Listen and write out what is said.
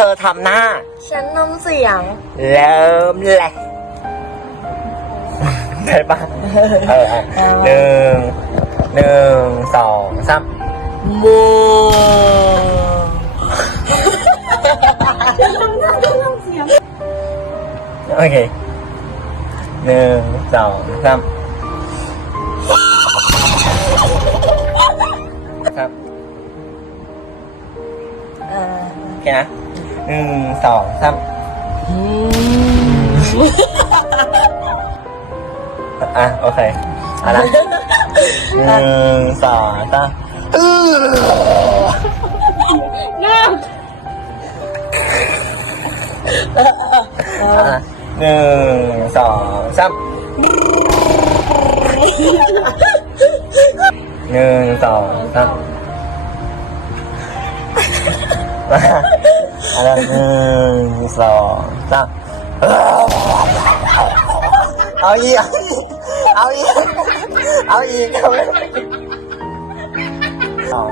ธอทำหน้าฉันน้ำเสียงเริ่มเลยได้ปะหนึ่งสองสามมูโอเคหนึ่งสองสามครับโอเคนะหนึ่งสองสามโอเคเอาละหนึ่งสองสามหนึ่งสองสามหนึ่งสองสามอะไรหนึ่งสองสามเอาอีกเอาอีกเอาอีกเอาอีกสอง